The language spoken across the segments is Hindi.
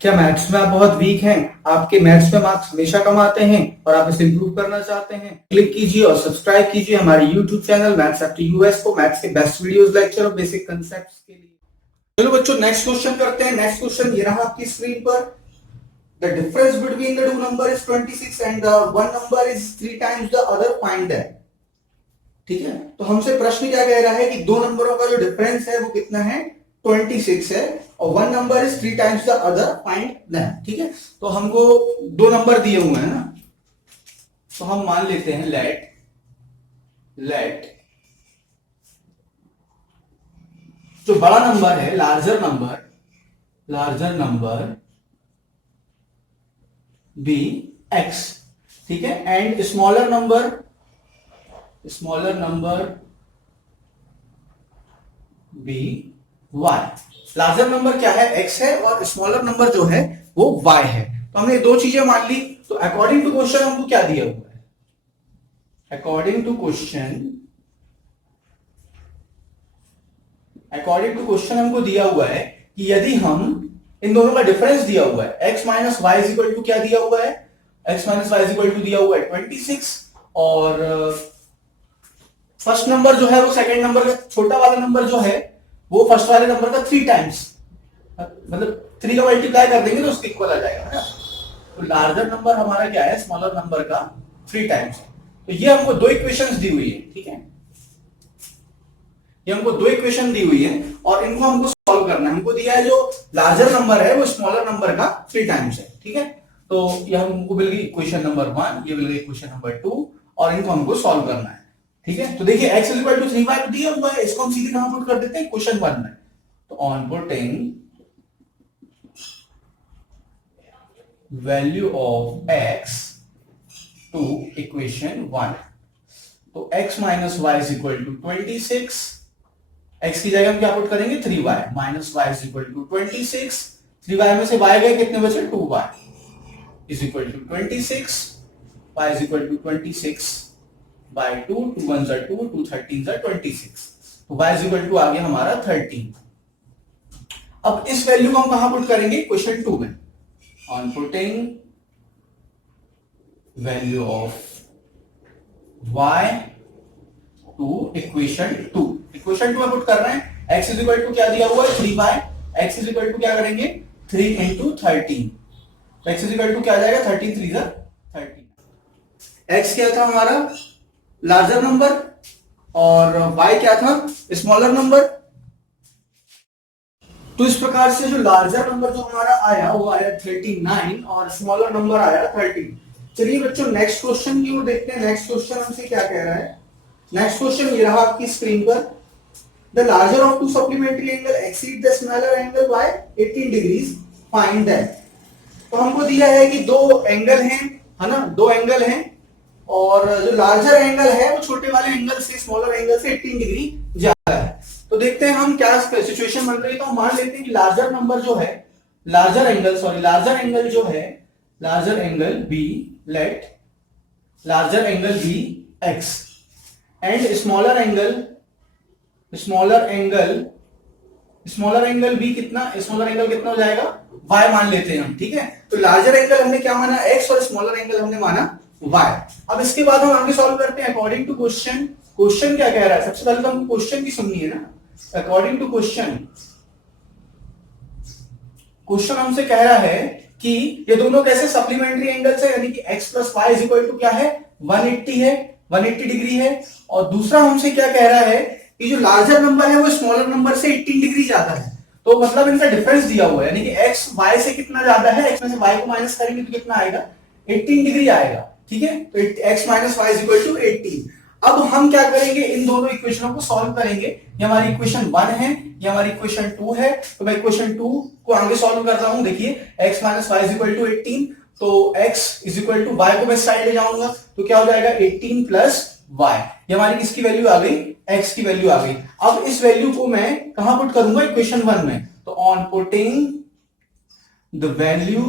क्या मैथ्स में आप बहुत वीक हैं? आपके मैथ्स में मार्क्स हमेशा कम आते हैं और आप इसे इंप्रूव करना चाहते हैं? क्लिक कीजिए और सब्सक्राइब कीजिए हमारे YouTube channel maths after US को मैथ्स के बेस्ट वीडियोस, लेक्चर और बेसिक कांसेप्ट्स के लिए। चलो बच्चों, नेक्स्ट क्वेश्चन करते हैं। नेक्स्ट क्वेश्चन ये रहा आपकी स्क्रीन पर। The difference between the two number is 26 and the one number is 3 times the other, find that. ठीक है, तो हमसे प्रश्न क्या कह रहा है कि दो नंबरों का जो डिफरेंस है वो कितना है, 26 है, और one number is 3 times the other, find that. ठीक है, तो हमको दो नंबर दिए हुए हैं ना, तो हम मान लेते हैं लेट जो बड़ा नंबर है, लार्जर नंबर बी एक्स। ठीक है, and smaller number be y. Larger number क्या है, एक्स है, और स्मॉलर नंबर जो है वो वाई है। तो हमने दो चीजें मान ली। तो अकॉर्डिंग टू क्वेश्चन हमको क्या दिया हुआ है, अकॉर्डिंग टू क्वेश्चन हमको दिया हुआ है कि यदि हम इन दोनों का डिफरेंस दिया हुआ है, x minus y is equal to क्या दिया हुआ है, x minus y is equal to दिया हुआ है 26, और फर्स्ट नंबर जो है वो सेकंड नंबर का, छोटा वाला नंबर जो है वो फर्स्ट वाले नंबर का 3 टाइम्स, मतलब 3 का मल्टीप्लाई कर देंगे तो उसके इक्वल आ जाएगा ना। तो लार्जर नंबर हमारा क्या है, स्मॉलर नंबर का 3 टाइम्स। तो ये हमको दो इक्वेशंस दी हुई है। ठीक है, ये हमको दो इक्वेशन दी हुई है और इनको हमको सॉल्व करना है। हमको दिया है जो लार्जर नंबर है वो स्मॉलर नंबर का 3 टाइम्स है। ठीक है, तो ये हमको मिल गई इक्वेशन नंबर 1, ये मिल गई इक्वेशन नंबर 2, और इनको हमको सॉल्व करना है। ठीक है, तो देखिए x is equal to 3y तो दिया हुआ है, इसको हम सीधे कहां पुट कर देते हैं, क्वेश्चन 1 में। तो on putting value of x to equation 1, तो x minus y is equal to 26, x की जगह हम क्या पुट करेंगे, 3y minus y is equal to 26, 3y में से y गए, कितने बचे, 2y is equal to 26, y is equal to 26 by 2, 2 1 2, 2 13 26, तो y इज इक्वल टू आ गया हमारा 13। अब इस वैल्यू को हम कहां पुट करेंगे, क्वेश्चन 2 में। On putting value of y to equation 2, equation 2 में पुट कर रहे हैं। x इज इक्वल टू क्या दिया हुआ है, 3y, x is equal to क्या करेंगे, 3 इंटू 13, तो x इज इक्वल टू क्या आ जाएगा, 13 3 13। x क्या था हमारा, लार्जर नंबर, और y क्या था, स्मॉलर नंबर। तो इस प्रकार से जो लार्जर नंबर जो हमारा आया वो आया 39 और स्मॉलर नंबर आया 13। चलिए बच्चों, नेक्स्ट क्वेश्चन की ओर देखते हैं। नेक्स्ट क्वेश्चन हमसे क्या कह रहा है। नेक्स्ट क्वेश्चन ये रहा आपकी स्क्रीन पर। The larger of to supplementary angle exceed the smaller angle by 18 degrees, find that. तो हमको दिया है कि दो एंगल हैं, है ना, दो एंगल हैं, और जो लार्जर एंगल है वो छोटे वाले एंगल से, स्मॉलर एंगल से 18 डिग्री ज्यादा है। तो देखते हैं हम क्या सिचुएशन बन रही है। तो हम मान लेते हैं कि लार्जर नंबर जो है, लार्जर एंगल जो है, larger angle be, let larger angle be x and smaller angle be कितना, स्मॉलर एंगल कितना हो जाएगा, y मान लेते हैं हम। ठीक है, तो लार्जर एंगल हमने क्या माना, x, और स्मॉलर एंगल हमने माना y। अब इसके बाद हम आगे सॉल्व करते हैं अकॉर्डिंग टू क्वेश्चन। क्वेश्चन क्या कह रहा है, सबसे पहले तो हमको क्वेश्चन की सुननी है ना। अकॉर्डिंग टू क्वेश्चन हमसे कह रहा है कि ये दोनों कैसे सप्लीमेंट्री एंगल्स है, यानी कि x plus y is equal to क्या है, 180 है, 180 डिग्री है। और दूसरा हमसे क्या कह रहा है कि जो लार्जर नंबर है वो स्मॉलर नंबर से 18 डिग्री ज्यादा है। तो मतलब इनका डिफरेंस दिया हुआ है, यानी कि x y से कितना ज्यादा है, x में से y को माइनस करेंगे तो कितना आएगा, 18 डिग्री आएगा। ठीक है, तो x minus y is equal to 18। अब हम क्या करेंगे, इन दोनों इक्वेशनों को सॉल्व करेंगे। ये हमारी इक्वेशन 1 है, ये हमारी इक्वेशन 2 है। तो मैं इक्वेशन 2 को आगे सॉल्व कर रहा हूं। देखिए x minus y is equal to 18, तो x is equal to y को मैं साइड ले जाऊंगा तो क्या हो जाएगा, 18 प्लस y। ये हमारी किसकी वैल्यू आ गई, x की वैल्यू आ गई। अब इस वैल्यू को मैं कहां पुट करूंगा, इक्वेशन 1 में। तो on putting the value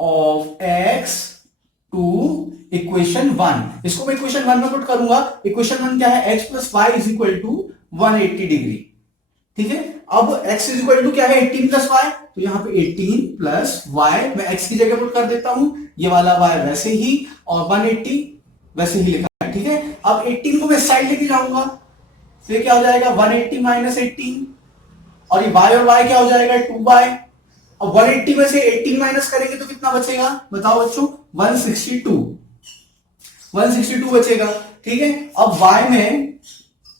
of x to equation 1, इसको मैं इक्वेशन 1 में पुट करूंगा। इक्वेशन 1 क्या है, x plus y is equal to 180 degree. ठीक है। अब x इज इक्वल टू क्या है 18 प्लस वाई, तो यहाँ पे 18 प्लस वाई मैं x की जगह पुट कर देता हूं, ये वाला y वैसे ही और 180 वैसे ही लिखा है। ठीक है, अब 18 को मैं साइड लेके जाऊंगा, फिर क्या हो जाएगा 180 माइनस 18 और ये y और y क्या हो जाएगा 2y। अब 180 में से 18 माइनस करेंगे तो कितना बचेगा बताओ बच्चों 162 बचेगा। ठीक है, अब y में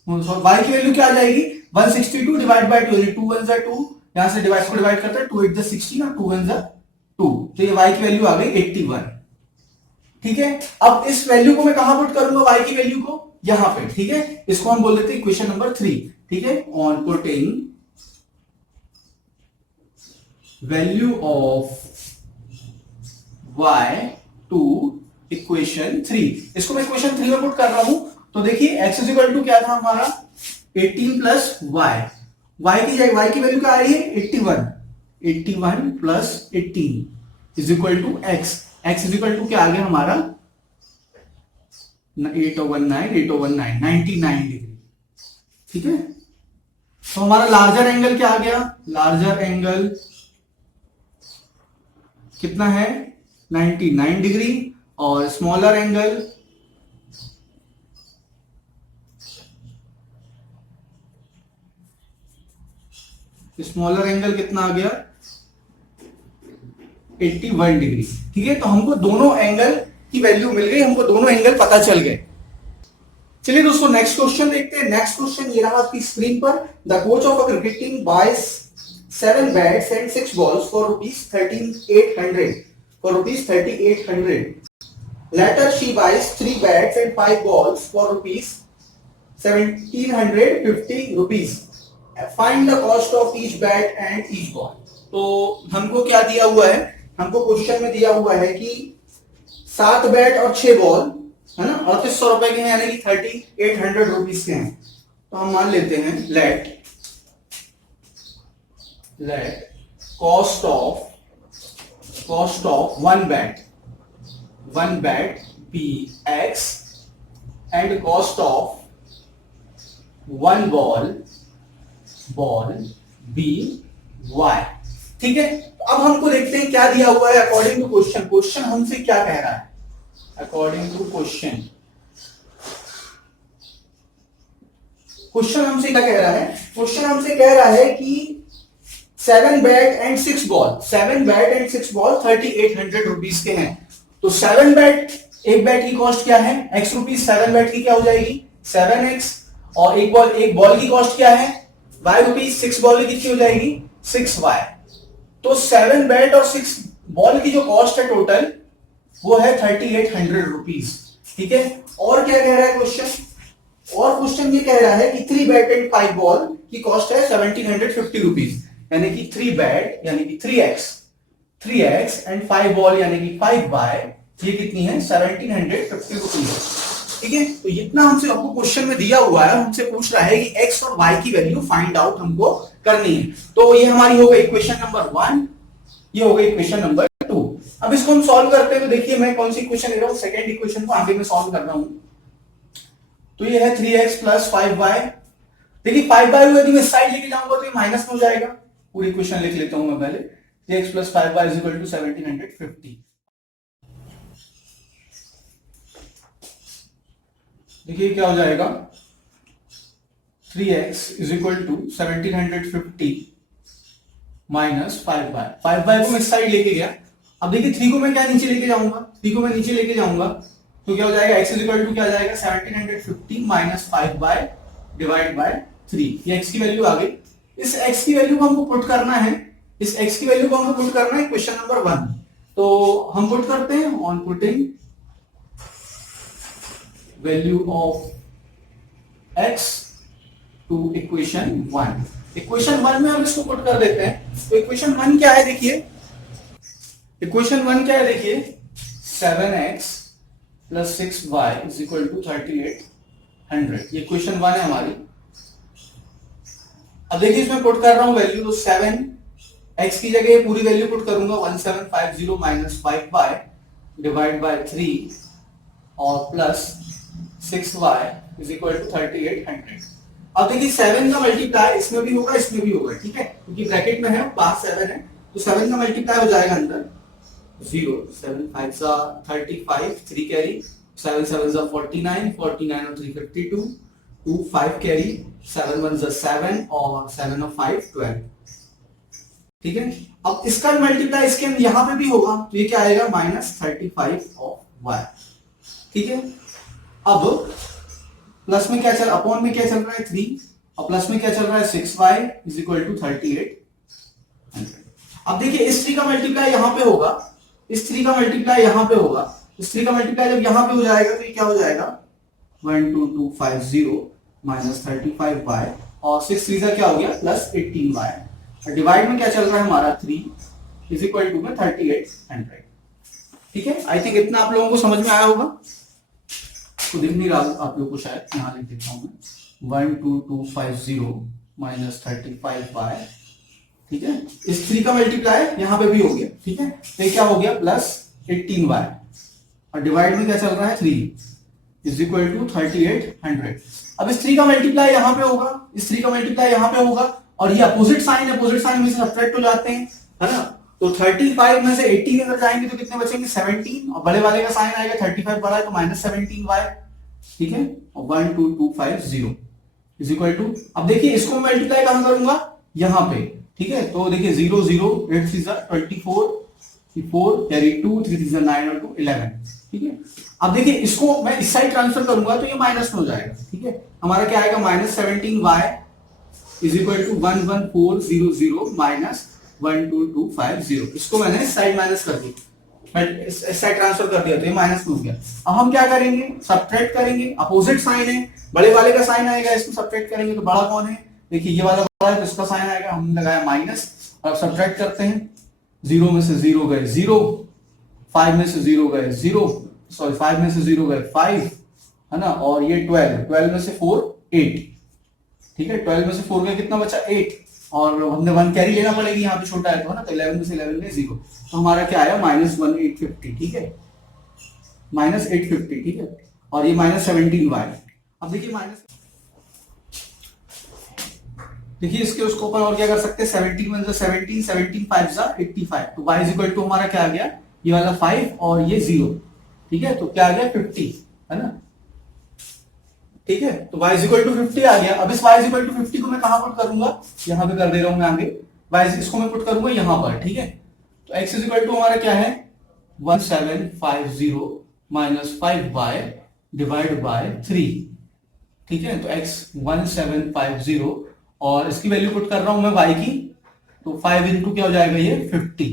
y की वैल्यू क्या आ जाएगी 162 डिवाइड बाय 2 यानी 2 1 जा 2, यहां से डिवाइड को डिवाइड करते हैं 2 8 जा 16 और 2 1 जा 2, तो ये y की वैल्यू आ गई 81। ठीक है, अब इस वैल्यू को मैं कहां पुट करूंगा y की वैल्यू को यहां पे। ठीक है, इसको हम बोल देते हैं इक्वेशन नंबर 3। ठीक है, on putting value of y to equation 3, इसको मैं इक्वेशन 3 में पुट कर रहा हूं। तो देखिए x इज इक्वल टू क्या था हमारा 18 प्लस y की वैल्यू क्या आ रही है 81 plus 18 is equal to x is equal to क्या आ गया हमारा 8/9 99 डिग्री। ठीक है, तो हमारा लार्जर एंगल क्या आ गया, लार्जर एंगल कितना है 99 डिग्री और स्मॉलर एंगल कितना आ गया 81 डिग्री। ठीक है, तो हमको दोनों एंगल की वैल्यू मिल गई, हमको दोनों एंगल पता चल गए। चलिए दोस्तों नेक्स्ट क्वेश्चन देखते हैं। नेक्स्ट क्वेश्चन ये रहा आपकी स्क्रीन पर। The coach of a cricket team buys 7 bats and 6 balls for rupees 3800. Later she buys 3 bats and 5 balls for rupees 1750 rupees. Find the cost of each bat and each ball. तो हमको क्या दिया हुआ है, हमको क्वेश्चन में दिया हुआ है कि 7 बैट और 6 बॉल है ना 3800 रुपए के हैं, यानी कि 3800 रुपीज के हैं। तो हम मान लेते हैं let cost of one bat be x and cost of one ball be y. ठीक है, अब हमको देखते हैं क्या दिया हुआ है अकॉर्डिंग टू क्वेश्चन हमसे क्या कह रहा है। अकॉर्डिंग टू क्वेश्चन हमसे क्या कह रहा है, क्वेश्चन हमसे कह रहा है कि 7 बैट एंड 6 बॉल 3800 रुपीज के हैं। तो 7 बैट, एक बैट की कॉस्ट क्या है x रुपीज, 7 बैट की क्या हो जाएगी 7x, और एक बॉल की कॉस्ट क्या है y रुपीज, 6 बॉल की कितनी हो जाएगी 6y। तो 7 बैट और 6 बॉल की जो कॉस्ट है टोटल वो है 3800 रुपीज। ठीक है, और क्या कह रहा है क्वेश्चन, और क्वेश्चन ये कह रहा है कि 3 बैट एंड 5 बॉल की कॉस्ट है 1750 रुपीज, यानी कि 3 बैट यानी कि 3x एंड 5 बॉल यानी कि 5y, ये कितनी है 1750 रुपीज। ठीक है, तो इतना हमसे आपको क्वेश्चन में दिया हुआ है, हमसे पूछ रहा है कि x और y की वैल्यू फाइंड आउट हमको करनी है। तो ये हमारी हो गई इक्वेशन नंबर 1, ये हो गई इक्वेशन नंबर 2। अब इसको हम सॉल्व करते हैं। तो देखिए मैं कौन सी इक्वेशन ले रहा हूं, सेकंड इक्वेशन को आगे मैं सॉल्व कर रहा हूं। तो ये है 3x प्लस 5y। देखिए 5y को यदि मैं साइड लेके जाऊंगा तो ये माइनस में हो जाएगा। पूरी इक्वेशन लिख लेता हूं मैं पहले, 3x plus 5y is equal to 1750। देखिए क्या हो जाएगा 3x is equal to 1750 minus 5y को मैं साइड लेके गया। अब देखिए 3 को मैं क्या नीचे लेके जाऊंगा, 3 को मैं नीचे लेके जाऊंगा तो क्या हो जाएगा x इज इक्वल टू क्या हो जाएगा 1750 माइनस 5y डिवाइड बाय 3। ये x की वैल्यू आ गई। इस x की वैल्यू को हमको पुट करना है, क्वेश्चन नंबर 1। तो हम पुट करते हैं on putting value of x to equation 1। Equation 1 में हम इसको पुट कर देते हैं। तो इक्वेशन 1 क्या है देखिए, 7x plus 6y is equal to 3800। ये इक्वेशन 1 है हमारी। अब देखिए इसमें पुट कर रहा हूं वैल्यू, तो 7x की जगह पूरी वैल्यू पुट करूंगा 1750 माइनस 5y डिवाइड बाय 3 और plus 6y is equal to 3800। अब देखिए 7 का मल्टीप्लाई इसमें भी होगा इसमें भी होगा, ठीक है, क्योंकि ब्रैकेट में है, बाहर 7 है, तो 7 का मल्टीप्लाई हो जाएगा अंदर 0, 7 5 सा 35, 3 कैरी, 7 7 सा 49, 49 और 3 52, 2 5 कैरी, 7 1 सा 7 और 7 और 5 12, ठीक है। अब इसका मल्टीप्लाई इसके यहां पे भी होगा, तो ये क्या आएगा -35 ऑफ y, ठीक है। अब प्लस में क्या चल, अपॉन में क्या चल रहा है 3, और प्लस में क्या चल रहा है 6y इज इक्वल टू 3800। अब देखिए इस 3 का मल्टीप्लाई यहां पे होगा, इस 3 का मल्टीप्लाई यहां पे होगा, इस 3 का मल्टीप्लाई जब यहां पे हो जाएगा तो ये क्या हो जाएगा 12250 माइनस 35y, और 6 3 क्या हो गया प्लस 18y, और डिवाइड में क्या चल रहा है हमारा 3 इज इक्वल टू में 3800, ठीक है। आई थिंक इतना आप लोगों को समझ में आया होगा, तो दिख नहीं रहा आप लोगों को, शायद यहां लिख देता हूं मैं 12250 माइनस 35y, ठीक है। इस 3 का मल्टीप्लाई यहां पे भी हो गया, ठीक है, तो क्या हो गया प्लस 18y, और डिवाइड में क्या चल रहा है 3 इज इक्वल टू 3800। अब इस 3 का मल्टीप्लाई यहां पे होगा, इस 3 का मल्टीप्लाई यहां पे होगा, और ये अपोजिट साइन है, अपोजिट साइन में से सब्ट्रैक्ट हो जाते हैं, है ना, तो 35 में से 18 अगर जाएंगे तो कितने बचेंगे 17, और बड़े वाले का साइन आएगा 35 बड़ा है तो -17y, ठीक है, और 12250 इज इक्वल टू, अब देखिए इसको मल्टीप्लाई कहां करूंगा यहां पे, ठीक है, तो देखिए 0 0 8 3 24 4 कैरी 2 3 3 9 और 2 11, ठीक है। अब देखिए इसको मैं इस साइड ट्रांसफर करूंगा तो ये माइनस में हो जाएगा, ठीक है, हमारा क्या आएगा -17y is equal to 11400 minus 12250, इसको मैंने इस साइड माइनस कर दी, मैं इस साइड ट्रांसफर कर दिया तो ये माइनस में हो गया। अब हम क्या करेंगे सब्ट्रैक्ट करेंगे, अपोजिट साइन है, बड़े वाले का साइन आएगा, इसको सब्ट्रैक्ट करेंगे तो बड़ा कौन है, देखिए ये वाला बड़ा है तो इसका साइन आएगा, हमने लगाया माइनस, अब सब्ट्रैक्ट करते हैं, 0 में से 0 गए 0, 5 में से 0 गए 0, सॉरी 5 में से 0 गए 5, है ना, और ये 12 में से 4 8, ठीक है, 12 में से 4 गए कितना बचा 8, और हमने 1 कैरी लेना पड़ेगी, यहाँ पे छोटा है तो, है ना, तो 11 में से 11 गए 0, तो हमारा क्या आया -1850, ठीक है, -850, ठीक है, और ये -17y। अब देखिए देखिए इसके उसको ऊपर और क्या कर सकते हैं, 17 में से 17 17 5 सा 85, तो y इज इक्वल टू हमारा क्या आ गया, ये वाला 5 और ये 0, ठीक है, तो क्या आ गया 50, है ना, ठीक है, तो y इज इक्वल टू 50 आ गया। अब इस y इज इक्वल टू 50 को मैं कहां पुट करूंगा, यहां पे कर दे रहा हूं मैं आगे, y इसको मैं पुट करूंगा यहां पर, ठीक है, तो x इज इक्वल टू हमारा क्या है 1750 माइनस 5y डिवाइड बाय 3, ठीक है, तो x 1750 और इसकी वैल्यू पुट कर रहा हूं मैं y की, तो 5 इंटू क्या हो जाएगा ये 50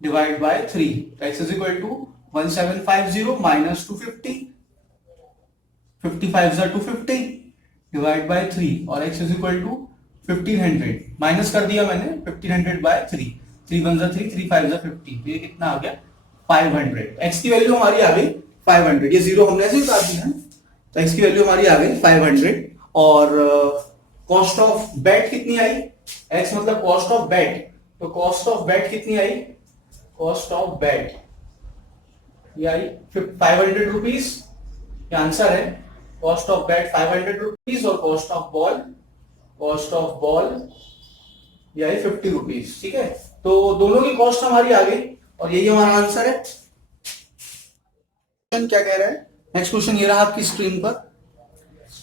डिवाइड बाय 3, तो x is equal to 1750 minus 250, 55 जा 250 डिवाइड बाय 3, और x is equal to 1500 minus कर दिया मैंने 1500 बाय 3, 3 1 जा 3 3 5 जा 50, तो ये कितना आ गया 500, x की वैल्यू हमारी आ गई 500, ये जीरो हमने ऐसे उतार दिया, तो x की वैल्यू हमारी आ गई 500, और कॉस्ट ऑफ बेट कितनी आई, x मतलब कॉस्ट ऑफ बेट, तो कॉस्ट ऑफ बेट कितनी आई, कॉस्ट ऑफ बेट ये आई 500 रुपीज, ये आंसर है, कॉस्ट ऑफ बेट 500 रुपीज, और कॉस्ट ऑफ बॉल ये आई 50 रुपीज, ठीक है, तो दोनों की कॉस्ट हमारी आ गई, और यही हमारा आंसर है। क्या कह रहा है नेक्स्ट क्वेश्चन, ये रहा आपकी स्क्रीन पर,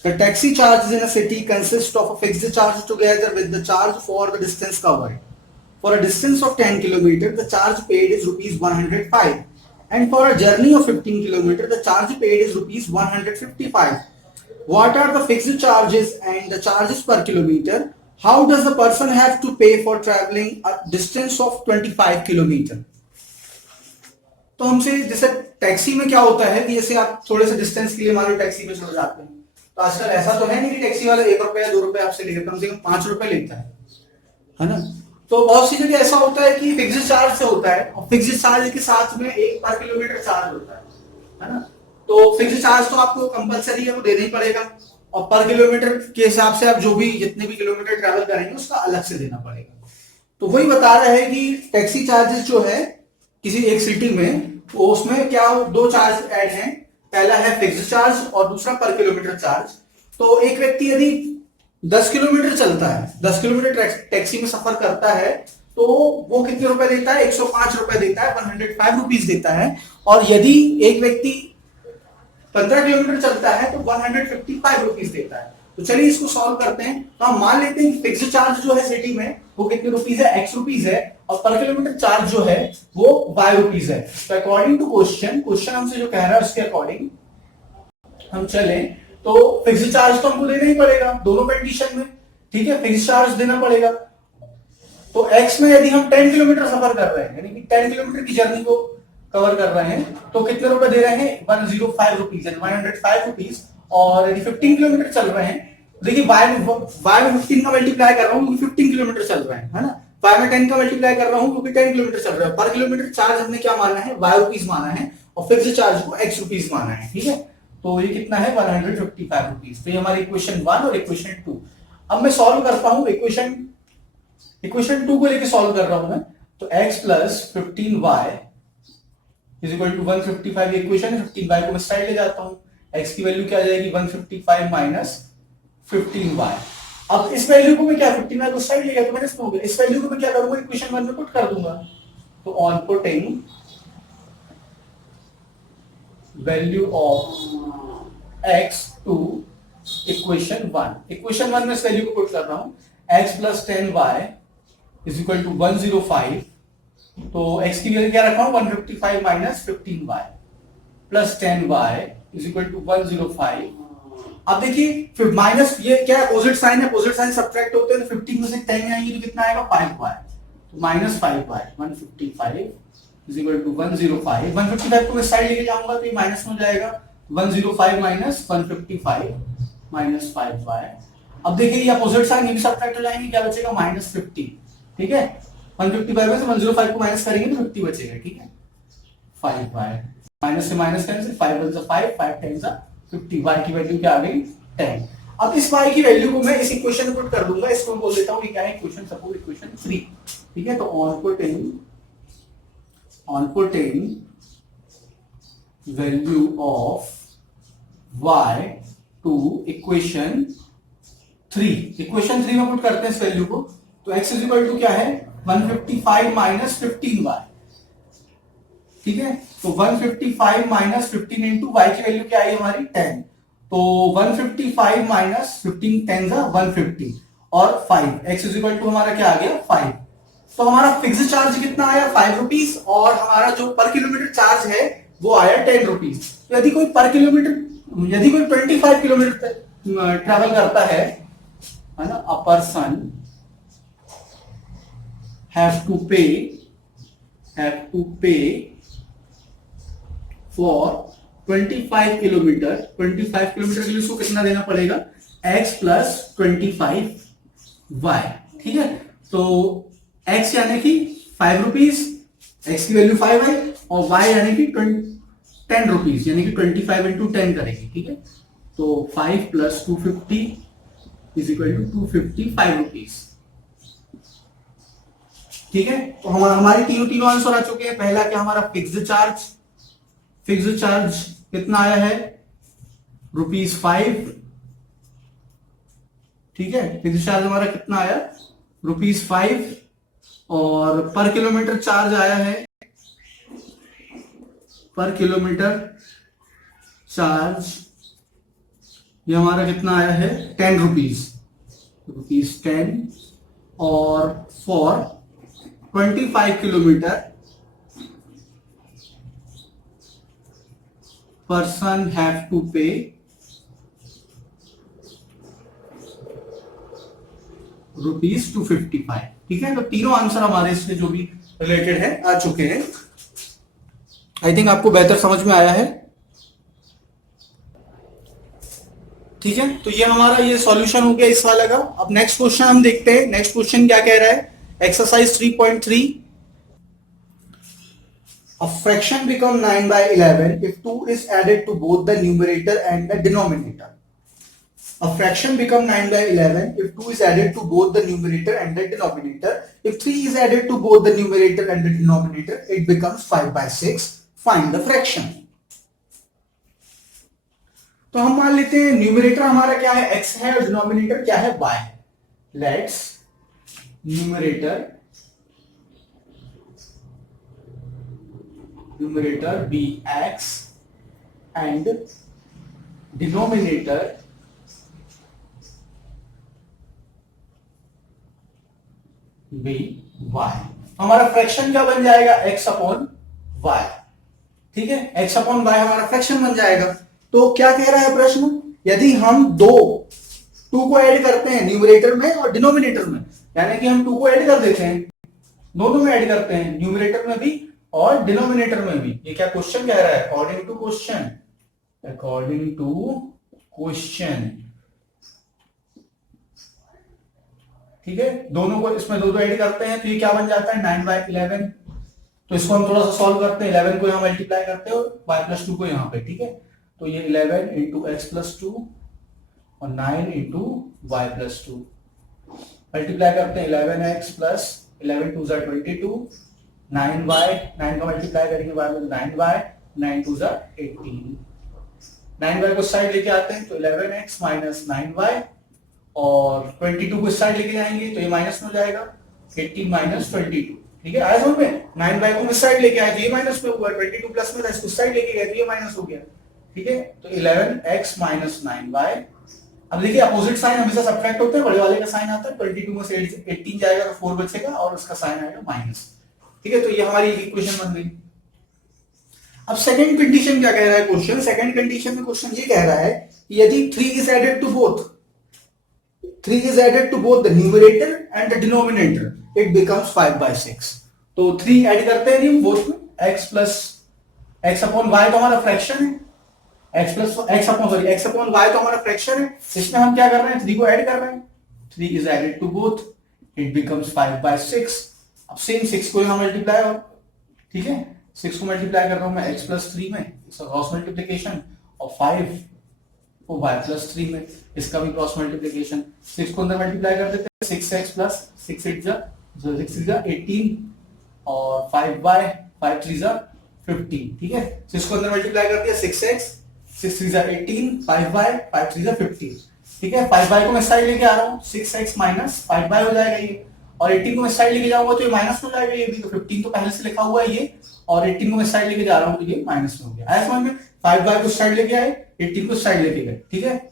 The taxi charges in a city consist of a fixed charge together with the charge for the distance covered. For a distance of 10 km, the charge paid is rupees 105, and for a journey of 15 km, the charge paid is rupees 155. What are the fixed charges and the charges per kilometer? How does the person have to pay for traveling a distance of 25 km? तो हमसे जैसे टैक्सी में क्या होता है कि जैसे आप थोड़े से डिस्टेंस के लिए मान लो टैक्सी में चले जाते हैं, तो आजकल ऐसा तो है नहीं कि टैक्सी वाला 1 रुपया 2 रुपया आपसे लेगा, कम से कम 5 रुपए लेता है ना, तो बहुत सी जगह ऐसा होता है कि फिक्स्ड चार्ज से होता है, और फिक्स्ड चार्ज के साथ में 1 पर किलोमीटर चार्ज होता है ना, तो फिक्स्ड चार्ज तो आपको कंपलसरी है, वो देना ही पड़ेगा, और पर किलोमीटर के हिसाब से आप जो भी जितने भी किलोमीटर ट्रैवल करेंगे उसका अलग से देना पड़ेगा। तो वही बता रहा है कि टैक्सी चार्जेस जो है किसी एक सिटी में, तो उसमें क्या 2 चार्ज ऐड हैं, पहला है फिक्स्ड चार्ज और दूसरा पर किलोमीटर चार्ज। तो एक व्यक्ति यदि 10 किलोमीटर चलता है, 10 किलोमीटर टैक्सी में सफर करता है, तो वो कितने रुपए देता है? 105 रुपए देता है, 105 रुपीज देता है। और यदि एक व्यक्ति 15 किलोमीटर चलता है तो 155 रुपीज देता है। तो चलिए इसको सॉल्व करते हैं। तो हम मान लेते हैं फिक्स्ड चार्ज जो है सिटी में वो कितने रुपीज है? x रुपीज है, और पर किलोमीटर चार्ज जो है वो y रुपीज है। तो अकॉर्डिंग टू क्वेश्चन हमसे जो कह रहा है उसके अकॉर्डिंग हम चले तो फिक्स्ड चार्ज तो हमको देना ही पड़ेगा दोनों कंडीशन में, ठीक है, फिक्स्ड चार्ज देना पड़ेगा। तो x में यदि हम 10 किलोमीटर सफर कर रहे हैं, यानी कि 10 किलोमीटर की जर्नी को कवर कर रहे हैं, तो कितने रुपए दे रहे हैं? 105 रुपीज, 105 रुपीज। और यदि 15 किलोमीटर चल रहे हैं, देखिए y में 15 का मल्टीप्लाई कर रहा हूं क्योंकि 15 किलोमीटर चल रहे हैं, है ना। y में 10 का मल्टीप्लाई कर रहा हूं क्योंकि 10 किलोमीटर चल रहा है। पर किलोमीटर चार्ज हमने क्या माना है? y रुपीज माना है, और फिक्स्ड चार्ज को x रुपीज माना है, ठीक है। तो ये कितना है? 155 रुपीज। तो ये हमारी इक्वेशन 1 और इक्वेशन 2। अब मैं सॉल्व करता हूं, इक्वेशन 2 को लेके सॉल्व कर रहा हूं मैं। तो x प्लस 15y इज इक्वल टू 155, ये इक्वेशन है। 15y को मैं साइड ले जाता हूं, x की वैल्यू क्या आ जाएगी? 155 माइनस 15y। अब इस वैल्यू को मैं क्या, 15y को साइड ले गया तो माइनस में हो गया, इस वैल्यू को मैं क्या करूंगा? इक्वेशन 1 में पुट कर दूंगा। तो on putting value of x to equation 1 में इस वैल्यू को पुट कर रहा हूं। x plus 10y is equal to 105। तो x की वैल्यू क्या रखा हूं? 155 minus 15y plus 10y is equal to 105। अब देखिए फिर माइनस, ये क्या है? अपोजिट साइन है, अपोजिट साइन सब्ट्रैक्ट होते हैं, तो 15 में से 10 आएंगे तो कितना आएगा? 5y। तो minus 5y, 155 is equal to 105। 155 को मैं साइड लेके जाऊंगा तो ये माइनस में हो जाएगा। 105 माइनस 155 माइनस 5y। अब देखिए ये अपोजिट साइन, ये भी सब्ट्रैक्ट हो जाएंगे, क्या बचेगा? माइनस 50, ठीक है। 155 में से 105 को माइनस करेंगे तो 50 बचेगा, ठीक है। 5y माइनस से माइनस करने से 5 1 5 5 10 50, y की वैल्यू क्या आ गई? 10। अब इस y की वैल्यू को मैं इस इक्वेशन में पुट कर दूंगा, इसको बोल देता हूं ये क्या है? इक्वेशन, सपोज इक्वेशन 3, ठीक है। तो on putting value of y to equation 3 में पुट करते हैं इस वैल्यू को। तो x इज इक्वल टू क्या है? 155 माइनस 15y, ठीक है। तो 155 माइनस 15 इंटू y की वैल्यू क्या आई हमारी? 10। तो 155 माइनस 15 10 का 150 और 5, x इज इक्वल टू हमारा क्या आ गया? 5। तो हमारा फिक्स्ड चार्ज कितना आया? 5 रुपीज, और हमारा जो पर किलोमीटर चार्ज है वो आया 10 रुपीज। तो यदि कोई 25 किलोमीटर ट्रेवल करता है ना, a person have to pay for 25 kilometre के लिए उसको कितना देना पड़ेगा? x प्लस 25y, ठीक है। तो x यानी कि 5 रुपीज, x की वैल्यू 5 है, और y यानी कि 10 रुपीज, यानी कि 25 इंटू 10 करेंगे, ठीक है। तो 5 plus 250 is equal to 255 rupees, ठीक है। तो हमारे तीनों आंसर आ चुके हैं। पहला क्या हमारा? फिक्स्ड चार्ज कितना आया है? ₹5, ठीक है। फिक्स्ड चार्ज हमारा कितना आया? ₹5। और पर किलोमीटर चार्ज आया है, पर किलोमीटर चार्ज ये हमारा कितना आया है? 10 रुपीज, ₹10। और for 25 kilometre person have to pay ₹255, ठीक है। तो तीनों आंसर हमारे इसमें जो भी रिलेटेड है आ चुके हैं। आई थिंक आपको बेहतर समझ में आया है, ठीक है। तो ये हमारा ये सॉल्यूशन हो गया इस वाला का। अब नेक्स्ट क्वेश्चन हम देखते हैं। नेक्स्ट क्वेश्चन क्या कह रहा है? Exercise 3.3, a fraction become 9 by 11 if 2 is added to both the numerator and the denominator. A fraction become 9 by 11 if 2 is added to both the numerator and the denominator. If 3 is added to both the numerator and the denominator, it becomes 5 by 6. Find the fraction. तो हम मान लेते हैं न्यूमरेटर हमारा क्या है, x है, और डिनोमिनेटर क्या है, y है। Let's numerator be x and denominator be y। हमारा फ्रैक्शन क्या बन जाएगा, x अपॉन y। ठीक है, x अपॉन y हमारा फ्रैक्शन बन जाएगा। तो क्या कह रहा है प्रश्न, यदि हम टू को ऐड करते हैं न्यूमरेटर में और डिनोमिनेटर में, यानी कि हम 2 को ऐड कर देते हैं, दोनों में ऐड करते हैं, न्यूमरेटर में भी और डिनोमिनेटर में भी। ये क्या क्वेश्चन कह रहा है, अकॉर्डिंग टू क्वेश्चन। ठीक है, दोनों को इसमें दो ऐड करते हैं तो ये क्या बन जाता है, 9/11। तो इसको हम थोड़ा सा सॉल्व करते हैं, 11 को यहां मल्टीप्लाई करते हैं और y+2 को यहां पे। ठीक है, तो ये 11 इंटू x+2 और 9 इंटू y+2 मल्टीप्लाई करते हैं, 11x प्लस 11 2 ज़ा 22, 9y, 9 का मल्टीप्लाई करेंगे y में 9y, 9 2 ज़ा 18, 9y को साइड लेके आते हैं तो 11x माइनस 9y, और 22 को साइड लेके जाएंगे तो ये माइनस में हो जाएगा, 18 माइनस 22। ठीक है, आया समझ में, 9y को इस साइड लेके आए तो ये माइनस में हुआ, 22 प्लस में था, इसको साइड लेके गए तो ये माइनस हो गया। ठीक है, तो 11x माइनस 9y। अब देखिए अपोजिट साइन हमेशा सब्ट्रैक्ट होते हैं, बड़े वाले का साइन आता है, 22 में से 18 जाएगा तो 4 बचेगा और उसका साइन आएगा माइनस। ठीक है, तो ये हमारी इक्वेशन बन गई। अब सेकंड कंडीशन क्या कह रहा है क्वेश्चन, सेकंड कंडीशन में क्वेश्चन ये कह रहा है कि यदि 3 is added to both the numerator and the denominator, it becomes 5/6। तो 3 ऐड करते हैं नहीं बोथ में, x अपॉन y तो हमारा फ्रैक्शन है, x अपॉन y तो हमारा फ्रैक्शन है, इसमें हम क्या कर रहे हैं, 3 को ऐड कर रहे हैं, 3 is added to both, it becomes 5/6। अब सेम 6 को यहां मल्टीप्लाई हो, ठीक है, 6 को मल्टीप्लाई कर रहा हूं मैं x+3 में, इसका क्रॉस मल्टीप्लिकेशन, और 5 को y+3 में, इसका भी क्रॉस मल्टीप्लिकेशन। 6 को अंदर मल्टीप्लाई कर देते हैं, 6x प्लस 6 8 ज़ा 18 और 5y 5 3 ज़ा 15। ठीक है, 6 को अंदर मल्टीप्लाई कर दिया, 6x 6 3 ज़ा 18, 5y 5 3 ज़ा 15। ठीक है, 5y को मैं साइड लेके आ रहा हूँ, 6x माइनस 5y हो जाएगा ये, और 18 को मैं साइड लेके जाऊंगा तो ये माइनस हो जाएगा ये भी, तो 15 तो पहले से लिखा हुआ है ये, और 18 को मैं साइड लेके जा रहा हूं तो ये माइनस में हो गया। आया समझ में, 5y को साइड लेके आए, 18 को साइड लेके गए। ठीक है,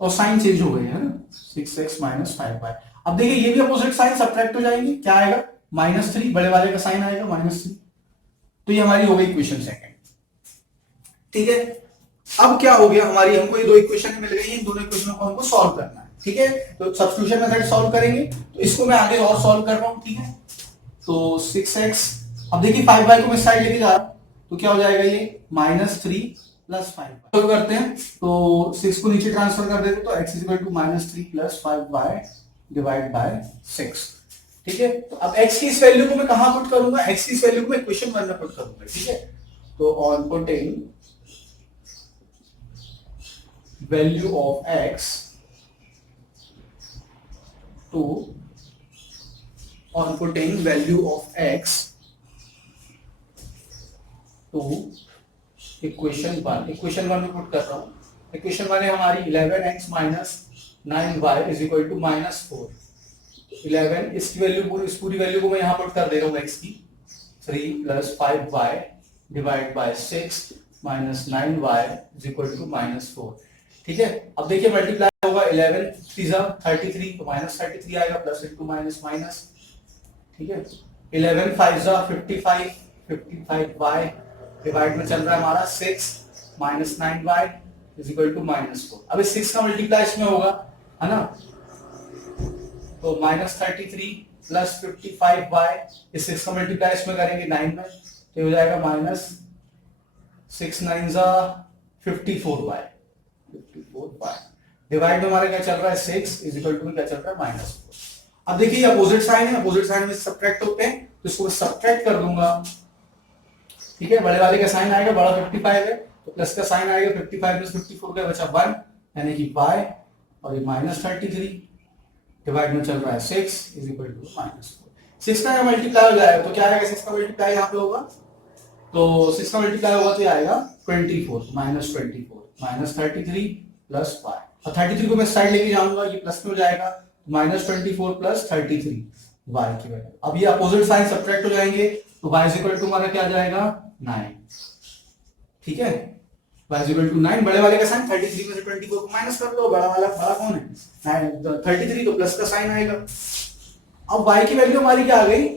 और साइन चेंज हो गए है ना, 6x माइनस 5y। अब देखिए ये भी अपोजिट साइन सब्ट्रैक्ट हो जाएंगे, क्या आएगा, -3, बड़े वाले का साइन आएगा -3। तो ये हमारी हो गई इक्वेशन सेकंड। ठीक है, अब क्या हो गया, हमारी हमको ये दो इक्वेशन मिल गई, इन दोनों इक्वेशनों को हमको सॉल्व करना है। ठीक है, तो सब्स्टिट्यूशन मेथड सॉल्व करेंगे, तो इसको मैं आगे और सॉल्व कर रहा हूं। ठीक है, तो 6x, अब देखिए 5y को मैं साइड लेके जा रहा हूं तो क्या हो जाएगा ये, -3 प्लस 5। सॉल्व करते हैं तो 6 को नीचे ट्रांसफर कर देते तो x equal to -3 plus 5y divide by 6। ठीक है, तो अब x की इस वैल्यू को मैं कहां पुट करूंगा, x की इस वैल्यू को मैं इक्वेशन 1 में पुट करूंगा। ठीक है, तो on putting value of x to on putting value of x to equation 1 में पुट कर रहा हूं। इक्वेशन 1 है हमारी 11x minus 9y is equal to -4। 11 इसकी वैल्यू, इस पूरी वैल्यू को मैं यहां पुट कर दे रहा हूं x की, 3 plus 5y divide by 6 minus 9y is equal to -4। ठीक है, अब देखिए मल्टीप्लाई होगा, 11 3 ज़ा 33 तो -33 आएगा, प्लस इंटू माइनस माइनस। ठीक है, 11 5 ज़ा 55, 55y डिवाइड में चल रहा है हमारा 6 minus 9y is equal to -4। अब इस 6 का मल्टीप्लाई इसमें होगा, है ना, तो -33 प्लस 55y, इस 6 का मल्टीप्लाई इसमें करेंगे 9 में तो हो जाएगा -6 9 ज़ा 54y, 54y डिवाइड में हमारा क्या चल रहा है 6 इज इक्वल टू क्या चल रहा है -4। अब देखिए अपोजिट साइन है, अपोजिट साइन में सब्ट्रैक्ट होते हैं तो इसको सब्ट्रैक्ट कर दूंगा। ठीक है, बड़े वाले का साइन आएगा, बड़ा 55 है तो प्लस का साइन आएगा, 55 प्लस 54 का बचा 1 यानी कि y, और ये -33 डिवाइड में चल रहा है 6 इज इक्वल टू -4। 6 का मल्टीप्लाई हो जाएगा तो क्या आएगा, 6 का मल्टीप्लाई यहाँ पे होगा तो 6 का मल्टीप्लाई होगा तो ये आएगा 24 माइनस 33 प्लस 5, और 33 को मैं साइड लेके जाऊंगा, ये प्लस में हो जाएगा, -24 प्लस 33 y की वैल्यू। अब ये अपोजिट साइन सब्ट्रैक्ट हो जाएंगे, तो y इज इक्वल टू हमारा क्या आ जाएगा 9। ठीक है, y इज इक्वल टू 9, बड़े वाले का साइन 33 में से 24 को माइनस कर लो, बड़ा कौन है 33, तो प्लस का साइन आएगा। अब y की वैल्यू हमारी क्या आ गई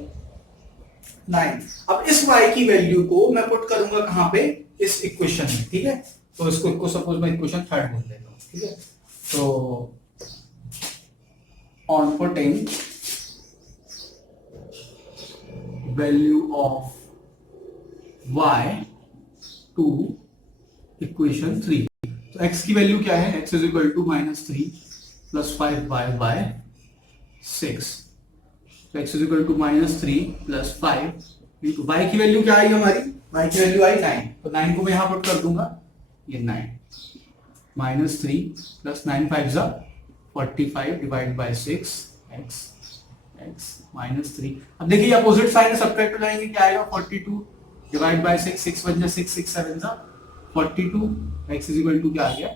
9। अब इस y की वैल्यू को मैं पुट करूंगा कहां पे, इस इक्वेशन में। ठीक है, तो इसको सपोज मैं इक्वेशन 3 बोल देता हूं। ठीक है, तो on putting value of y to equation 3, तो x की वैल्यू क्या है, x is equal to -3 plus 5y by 6, तो x is equal to -3 plus 5 into y की वैल्यू क्या आई हमारी, y की वैल्यू आई 9, तो 9 को मैं यहां पुट कर दूंगा, ये 9 -3 प्लस 9 5 जा 45 डिवाइड बाय 6 x -3। अब देखिए अपोजिट साइन सब्ट्रैक्ट हो जाएंगे, क्या आएगा 42 डिवाइड बाय 6, 6 1 जा 6, 6 7 जा 42, x इज इक्वल टू क्या आ गया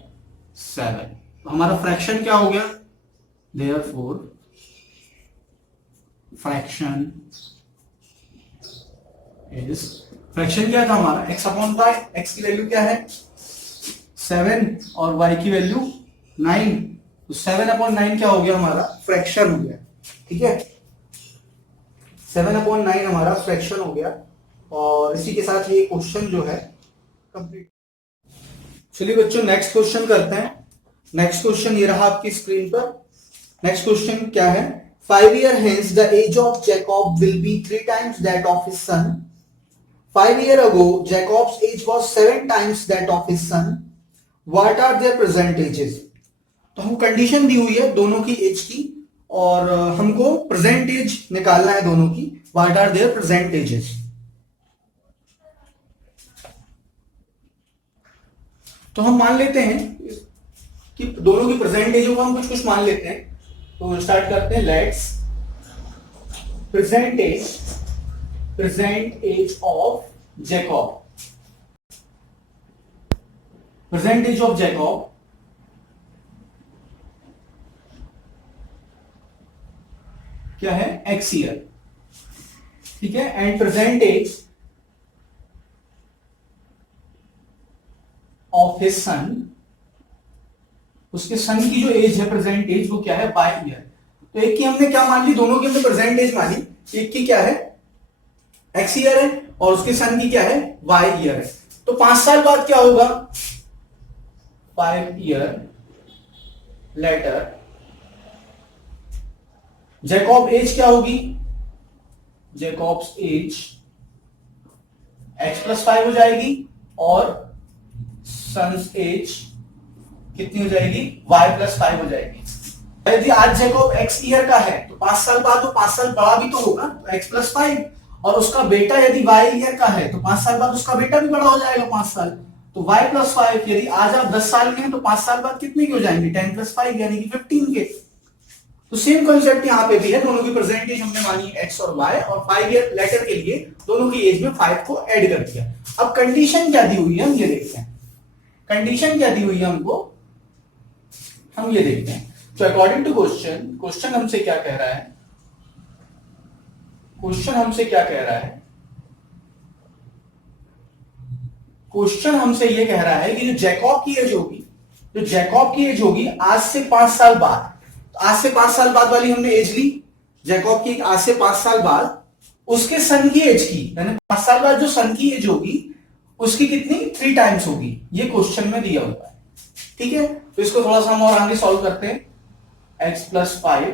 7। तो हमारा फ्रैक्शन क्या हो गया, देयरफॉर फ्रैक्शन क्या था हमारा x अपॉन y, x की वैल्यू क्या है 7 और y की वैल्यू 9, तो 7 अपॉन 9 क्या हो गया हमारा फ्रैक्शन हो गया। ठीक है, 7 अपॉन 9 हमारा फ्रैक्शन हो गया, और इसी के साथ ये क्वेश्चन जो है कंप्लीट। चलिए बच्चों नेक्स्ट क्वेश्चन करते हैं। नेक्स्ट क्वेश्चन ये रहा आपकी स्क्रीन पर। नेक्स्ट क्वेश्चन क्या है, 5 years hence the age of Jacob will be 3 times that of his son. 5 years ago Jacob's age was 7 times that of his son. What are their present ages? तो हम कंडीशन दी हुई है दोनों की एज की, और हमको प्रेजेंट एज निकालना है दोनों की। What are their present ages? तो हम मान लेते हैं कि दोनों की प्रेजेंट एज को हम कुछ मान लेते हैं। तो स्टार्ट करते हैं, let's present age of Jacob, present age of Jacob क्या है x ईयर। ठीक है, and present age of his son, उसके सन की जो एज है प्रेजेंट एज वो क्या है y ईयर। तो एक की हमने क्या मान ली, दोनों की हमने प्रेजेंट एज मानी, एक की क्या है x ईयर है और उसके सन की क्या है y ईयर है। तो 5 साल बाद क्या होगा, 5 ईयर लेटर जैकब एज क्या होगी, जैकब्स एज x प्लस 5 हो जाएगी, और सन्स एज कितनी हो जाएगी y प्लस 5 हो जाएगी। यदि आज जैकब x ईयर का है तो 5 साल बाद वो 5 साल बड़ा भी तो होगा, तो x प्लस 5, और उसका बेटा यदि y ईयर का है तो 5 साल बाद उसका बेटा भी बड़ा हो जाएगा 5 साल, तो y प्लस 5। यदि आज आप 10 साल के हैं तो 5 साल बाद कितने के हो जाएंगे 10 प्लस 5 यानी कि 15 के। तो सेम कॉन्सेप्ट यहाँ पे भी है, दोनों की प्रेजेंट एज हमने मानी है x और y, और 5 ईयर लेटर के लिए दोनों की एज में 5 को ऐड कर दिया। अब कंडीशन क्या दी हुई है हम ये देखते हैं, कंडीशन क्या दी हुई है हमको हम ये देखते हैं। तो अकॉर्डिंग टू क्वेश्चन हमसे क्या कह रहा है, क्वेश्चन हमसे क्या कह रहा है, क्वेश्चन हमसे ये कह रहा है कि जो जैकब की एज होगी, जो जैकब की एज होगी आज से 5 साल बाद, आज से 5 साल बाद वाली हमने एज ली जैकब की, आज से 5 साल बाद उसके सन की एज की, यानी 5 साल बाद जो सन की एज होगी उसकी कितनी 3 टाइम्स होगी, ये क्वेश्चन में दिया हुआ है। ठीक है, तो इसको थोड़ा सा हम और आगे सॉल्व करते हैं। x प्लस 5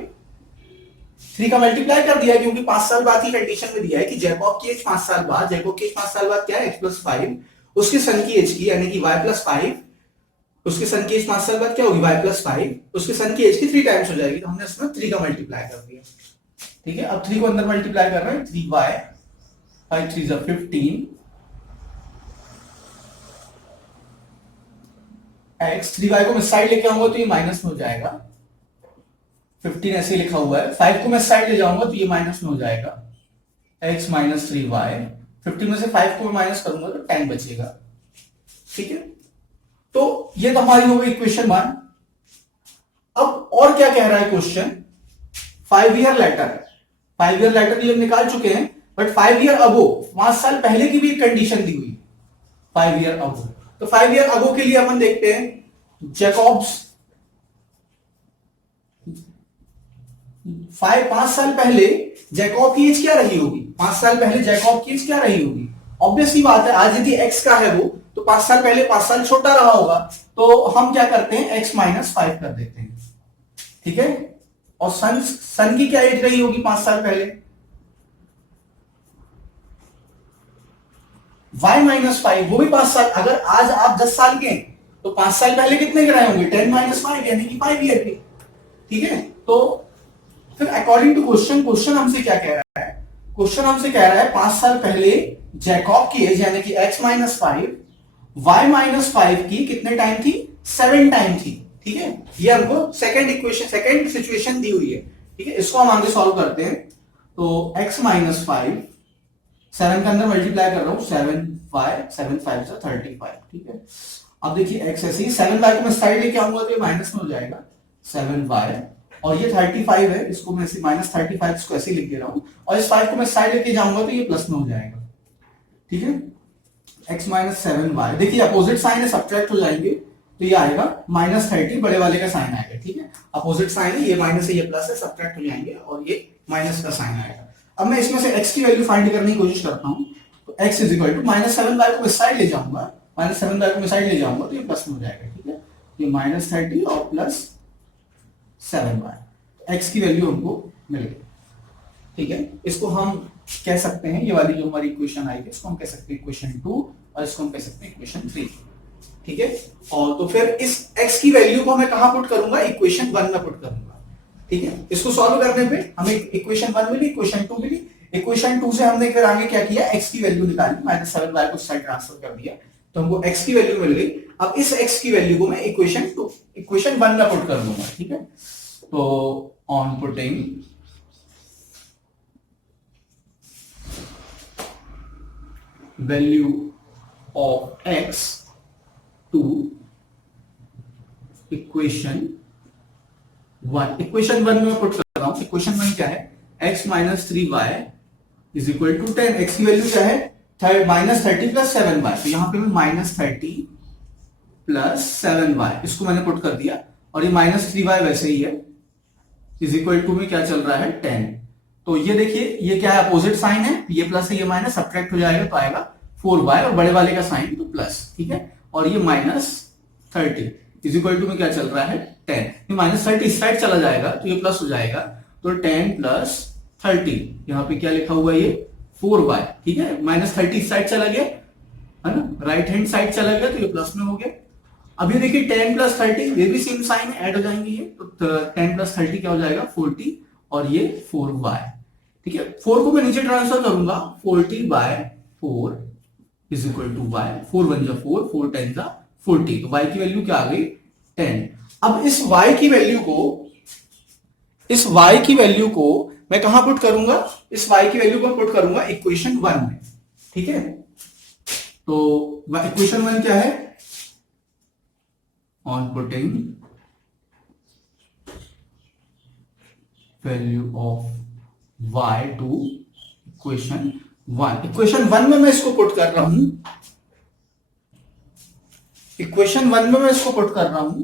3 का मल्टीप्लाई कर दिया क्योंकि 5 साल बाद की कंडीशन में दिया है कि जैकब की एज 5 साल बाद, जैकब की एज 5 साल बाद क्या है x प्लस 5, उसके सन की एज की यानी कि y प्लस 5, उसके सन की एज 5 साल बाद क्या होगी y प्लस 5, उसके सन की एज की 3 टाइम्स हो जाएगी, तो हमने इसमें 3 का मल्टीप्लाई कर दिया। ठीक है, अब 3 को अंदर मल्टीप्लाई कर रहे हैं, 3y 5 3 जा 15 x, 3y को मैं साइड लेके आऊंगा तो ये माइनस में हो जाएगा, 15 ऐसे लिखा हुआ है, 5 को मैं साइड ले जाऊंगा तो ये माइनस में हो जाएगा, x माइनस 3y 15 में से 5 को माइनस करूंगा तो 10 बचेगा। ठीक है, तो ये तो हमारी हो गई इक्वेशन 1। अब और क्या कह रहा है question, 5 year later. 5 year later ये निकाल चुके हैं, बट 5 ईयर अगो, 5 साल पहले की भी एक कंडीशन दी हुई, 5 ईयर अगो। तो 5 ईयर अगो के लिए अपन देखते हैं जैकॉब्स 5 साल पहले जैकॉब की एज क्या रही होगी, 5 साल पहले जैकॉब की एज क्या रही होगी। ऑब्वियस सी बात है, आज यदि एक्स का है वो, तो 5 साल पहले 5 साल छोटा रहा होगा, तो हम क्या करते हैं एक्स माइनस 5 कर देते हैं। ठीक है, और सन की क्या एज रही होगी 5 साल पहले, y माइनस 5, वो भी 5 साल। अगर आज आप 10 साल के हैं तो 5 साल पहले कितने के रहे होंगे, 10 माइनस 5 यानी कि 5 ईयर के। ठीक है, तो फिर अकॉर्डिंग टू क्वेश्चन हमसे क्या कह रहा है, क्वेश्चन हमसे कह रहा है 5 साल पहले जैकॉब की एज यानी कि x माइनस 5 y माइनस 5 की कितने टाइम थी, 7 टाइम थी। ठीक है, ये हमको सेकंड इक्वेशन, सेकंड सिचुएशन दी हुई है। ठीक है, इसको हम आगे सॉल्व करते हैं। तो x माइनस 5, 7 के अंदर मल्टीप्लाई कर रहा हूं, 7 5 35। ठीक है, अब देखिए x ऐसे ही 7y को मैं साइड लेके आऊंगा तो ये माइनस में हो जाएगा 7y, और ये 35 है, इसको मैं ऐसे माइनस 35 इसको ऐसे लिख दे रहा हूं, और इस 5 को मैं साइड लेके जाऊंगा तो ये प्लस में हो जाएगा। ठीक है, x माइनस 7y, देखिए अपोजिट साइन है, सब्ट्रैक्ट हो जाएंगे तो ये आएगा माइनस 30, बड़े वाले का साइन आएगा। ठीक है, अपोजिट साइन है, ये माइनस है ये प्लस है, सब्ट्रैक्ट हो जाएंगे और ये माइनस का साइन आएगा। अब मैं इसमें से x की वैल्यू फाइंड करने की कोशिश करता हूं, तो x is equal to minus 7y को मैं साइड ले जाऊंगा, माइनस 7y को मैं साइड ले जाऊंगा तो ये प्लस में हो जाएगा। ठीक है, ये माइनस 30 और प्लस 7y, x की वैल्यू हमको मिल गई। ठीक है, इसको हम कह सकते हैं, ये वाली जो हमारी इक्वेशन आई है इसको हम कह सकते हैं इक्वेशन 2, और इसको हम कह सकते हैं इक्वेशन 3। ठीक है, और तो फिर इस x की वैल्यू को मैं कहां पुट करूंगा, इक्वेशन 1 में पुट करूंगा। ठीक है, इसको सॉल्व करने पे हमें इक्वेशन 1 मिली, इक्वेशन 2 मिली। इक्वेशन 2 से हमने फिर आगे क्या किया, x की वैल्यू निकाली, माइनस 7y को साइड ट्रांसफर कर दिया तो हमको x की वैल्यू मिल गई। अब इस x की वैल्यू को मैं इक्वेशन 1 में पुट कर दूंगा। ठीक है, तो on putting value of x to equation 1, equation 1 में पुट कर रहा हूं। इक्वेशन 1 क्या है, x minus 3y is equal to 10, x की वैल्यू क्या है माइनस 30 प्लस 7y, तो यहां पे मैं माइनस 30 प्लस 7y इसको मैंने पुट कर दिया, और ये माइनस 3y वैसे ही है, इज इक्वल टू में क्या चल रहा है 10। तो ये देखिए ये क्या है, अपोजिट साइन है, ये प्लस है ये माइनस, सब्ट्रैक्ट हो जाएगा तो आएगा 4y, और बड़े वाले का साइन तो प्लस। ठीक है, और ये माइनस 30 इज इक्वल टू में क्या चल रहा है 10, ये माइनस 30 इस साइड चला जाएगा तो ये प्लस हो जाएगा, तो 10 प्लस 30, यहाँ पे क्या लिखा हुआ है ये 4y। ठीक है, माइनस 30 इस साइड चला गया है ना, राइट हैंड साइड चला गया तो ये प्लस में हो गया। अब ये देखिए 10 प्लस 30 ये भी सेम साइन ऐड हो जाएंगे, ये तो 10 प्लस 30 क्या हो जाएगा 40, और ये 4y। ठीक है, 4 को मैं नीचे ट्रांसफर करूंगा, 40/4 इज इक्वल टू y, 4 1 जा 4, 4 10 जा 40, तो y की वैल्यू क्या आ गई 10। अब इस y की वैल्यू को मैं कहां पुट करूंगा, इस y की वैल्यू को पुट करूंगा इक्वेशन 1 में। ठीक है, तो इक्वेशन 1 क्या है, on putting value of y to equation 1, equation 1 में मैं इसको पुट कर रहा हूं, इक्वेशन 1 में मैं इसको पुट कर रहा हूं।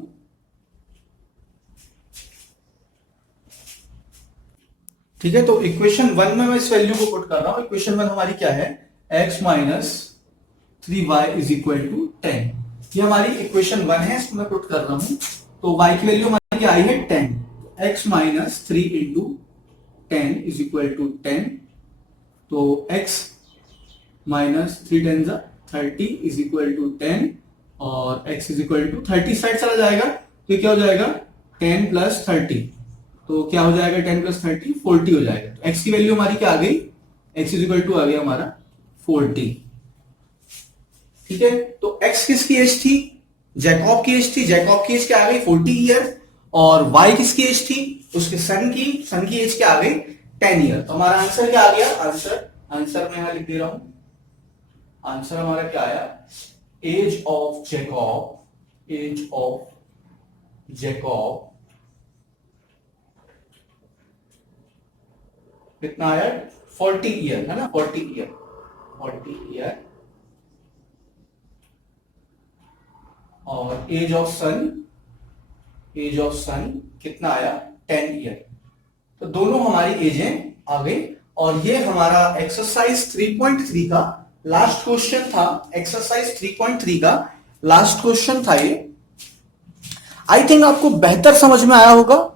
ठीक है, तो इक्वेशन 1 में मैं इस वैल्यू को पुट कर रहा हूं। इक्वेशन 1 हमारी क्या है, x minus 3y is equal to 10, ये हमारी इक्वेशन 1 है, इसको मैं पुट कर रहा हूं। तो y की वैल्यू हमारी आई है 10, x minus 3 into 10 is equal to 10, तो x minus 3 10 30 is equal to 10, और x is equal to 30 side चला जाएगा तो क्या हो जाएगा 10 प्लस 30, तो क्या हो जाएगा 10 प्लस 30 40 हो जाएगा। तो x की वैल्यू हमारी क्या आ गई, x इज इक्वल टू आ गया हमारा 40। ठीक है, तो x किसकी एज थी, जैकॉब की एज थी, जैकॉब की एज क्या आ गई 40 ईयर, और y किसकी एज थी, उसके सन की एज क्या आ गई 10 ईयर। तो हमारा आंसर क्या आ गया, आंसर मैं यहां लिख दे रहा हूं आंसर हमारा क्या आया, एज ऑफ जैकब कितना आया, 40 ईयर है ना, 40 ईयर। और एज ऑफ सन कितना आया, 10 ईयर। तो दोनों हमारी एजें आ गई। और ये हमारा एक्सरसाइज 3.3 का लास्ट क्वेश्चन था। एक्सरसाइज 3.3 का लास्ट क्वेश्चन था ये। आई थिंक आपको बेहतर समझ में आया होगा।